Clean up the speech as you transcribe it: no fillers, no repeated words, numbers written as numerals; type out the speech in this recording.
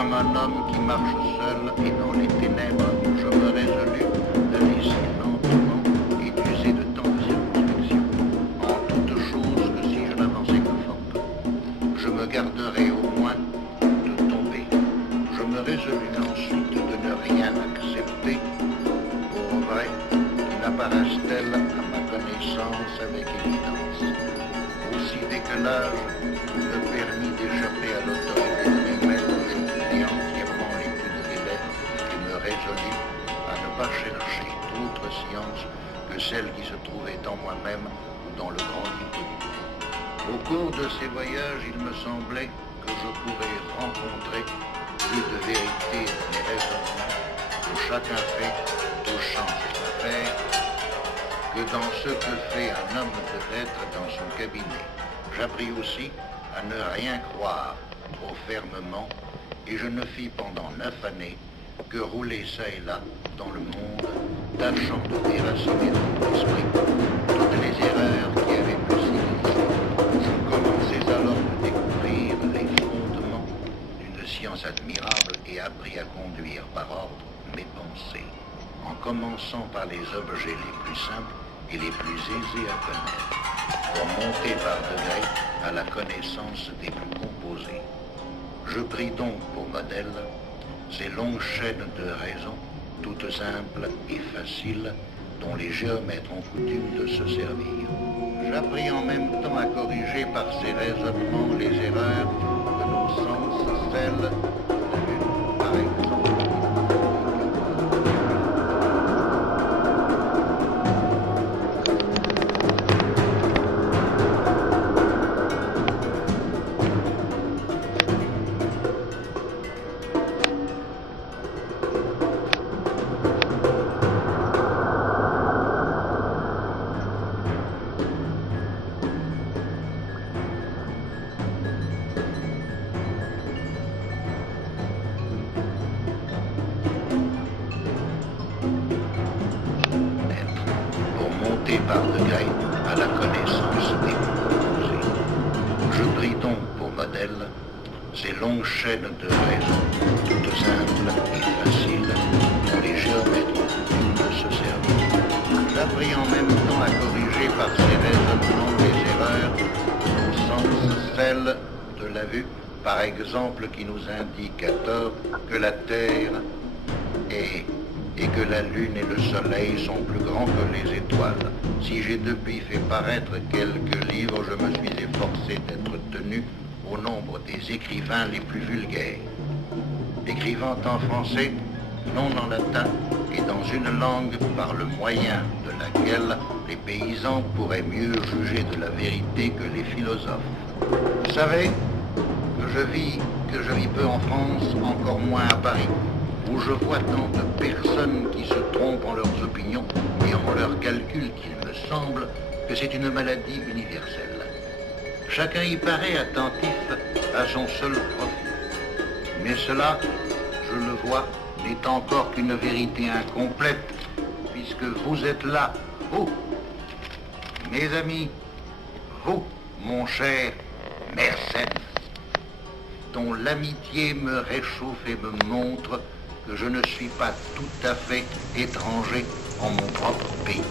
comme un homme qui marche seul et dans les ténèbres, je me résolus d'aller si lentement et d'user de tant de circonspection, en toute chose que si je n'avançais que fort peu. Je me garderai au moins de tomber. Je me résolus ensuite de ne rien accepter pour vrai qui n'apparaisse tel à ma connaissance avec évidence. Aussi dès que l'âge me permit d'échapper à l'autorité de mes maîtres, je fis entièrement l'étude des lettres et me résolus à ne pas chercher d'autre science que celle qui se trouvait en moi-même ou dans le grand livre du monde. Au cours de ces voyages, il me semblait que je pourrais rencontrer plus de vérité dans les raisonnements que chacun fait touchant ses affaires que dans ce que fait un homme de lettres dans son cabinet. J'appris aussi à ne rien croire trop fermement et je ne fis pendant 9 années que rouler ça et là dans le monde, tâchant de déraciner dans mon esprit toutes les erreurs qui avaient pu s'y glisser. Je commençais alors de découvrir les fondements d'une science admirable et appris à conduire par ordre mes pensées, en commençant par les objets les plus simples et les plus aisés à connaître, pour monter par degrés à la connaissance des plus composés. Je pris donc pour modèle ces longues chaînes de raisons, toutes simples et faciles, dont les géomètres ont coutume de se servir. J'appris en même temps à corriger par ces raisonnements les erreurs de nos sens, celles de la vue, par exemple. Par degrés à la connaissance des composés. Je pris donc pour modèle ces longues chaînes de raisons, toutes simples et faciles, dont les géomètres ont coutume de se servir. J'appris en même temps à corriger par ces raisonnements les erreurs de nos sens, celles de la vue, par exemple, qui nous indiquent à tort que la Terre est et que la Lune et le Soleil sont plus grands que les étoiles. Si j'ai depuis fait paraître quelques livres, je me suis efforcé d'être tenu au nombre des écrivains les plus vulgaires. Écrivant en français, non en latin, et dans une langue par le moyen de laquelle les paysans pourraient mieux juger de la vérité que les philosophes. Vous savez que je vis peu en France, encore moins à Paris, où je vois tant de personnes qui se trompent en leurs opinions et en leurs calculs qu'il me semble que c'est une maladie universelle. Chacun y paraît attentif à son seul profit. Mais cela, je le vois, n'est encore qu'une vérité incomplète, puisque vous êtes là, vous, mes amis, vous, mon cher Mersenne, dont l'amitié me réchauffe et me montre que je ne suis pas tout à fait étranger en mon propre pays.